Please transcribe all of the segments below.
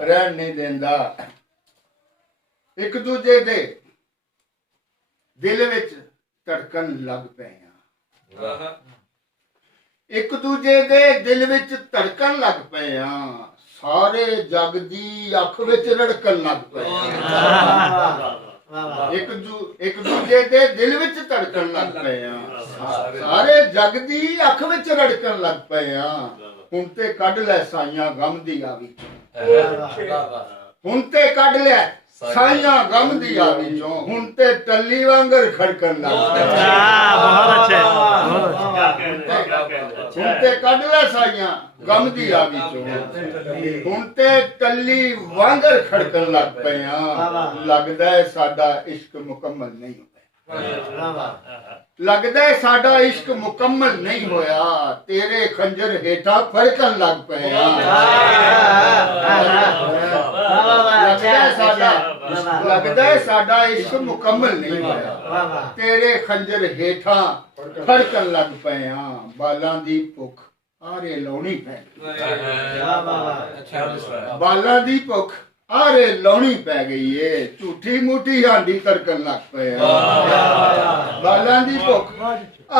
रहन नहीं देंदा। एक दूजे दे दिल विच धड़कन लग पे एक दूजे दे दिल विच धड़कन लग पे सारे जग दी अख विच रड़कन लग पे एक दूजे दे दिल विच धड़कन लग पे सारे जग दी अख विच रड़कन लग पे हुण ते कढ लै साइयां गम दी आवी हुण ते कढ लै साइयां गम दी आवी चों हुण ते टल्ली वांगर खड़कन लग पे बहुत अच्छे हुण ते कढ लै साइयां गम दी आवी चों हुण ते टल्ली वांगर खड़कन लग पे लगदा है साडा इश्क मुकम्मल नहीं लगदा है साडा इश्क मुकम्मल नहीं होया तेरे खंजर हेठा फड़कन लग पे लगदा है साडा इश्क मुकम्मल नहीं होया तेरे खंजर हेठा फड़कन लग पे बालां दी भुख आरे लाउणी पै बालां दी भुख आरे लाउणी पै गई है झूठी मूठी हांडी तड़कन लग पे बालां दी भुख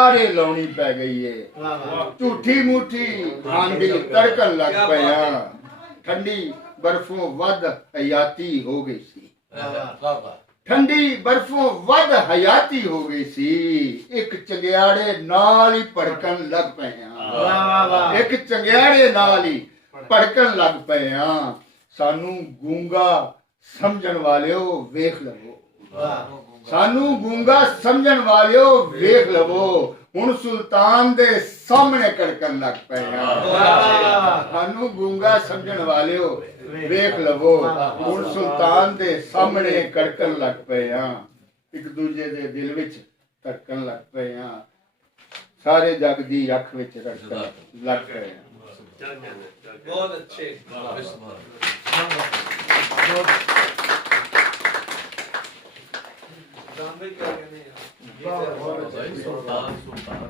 आरे लाउणी पै गई है झूठी मूठी हांडी तड़कन लग पे ठंडी बर्फों वध हयाती हो गई सी ठंडी बर्फों वध हयाती हो गई सी एक चंगियाड़े नाल ही भड़कन लग पे एक चंगियाड़े नाल ही भड़कन लग पे सानू गूंगा समझण वालियो वेख लवो सानू गूंगा समझण वालियो वेख लवो हुण सुल्तान दे सामने कड़कन लग पे सानू गूंगा समझण वालियो वेख लवो हुण सुल्तान दे सामने कड़कन लग पे एक दूजे दे दिल विच धड़कन लग पे सारे जग दी अख विच रड़कन लग पे बहुत अच्छे क्या कहने हैं? सुल्तान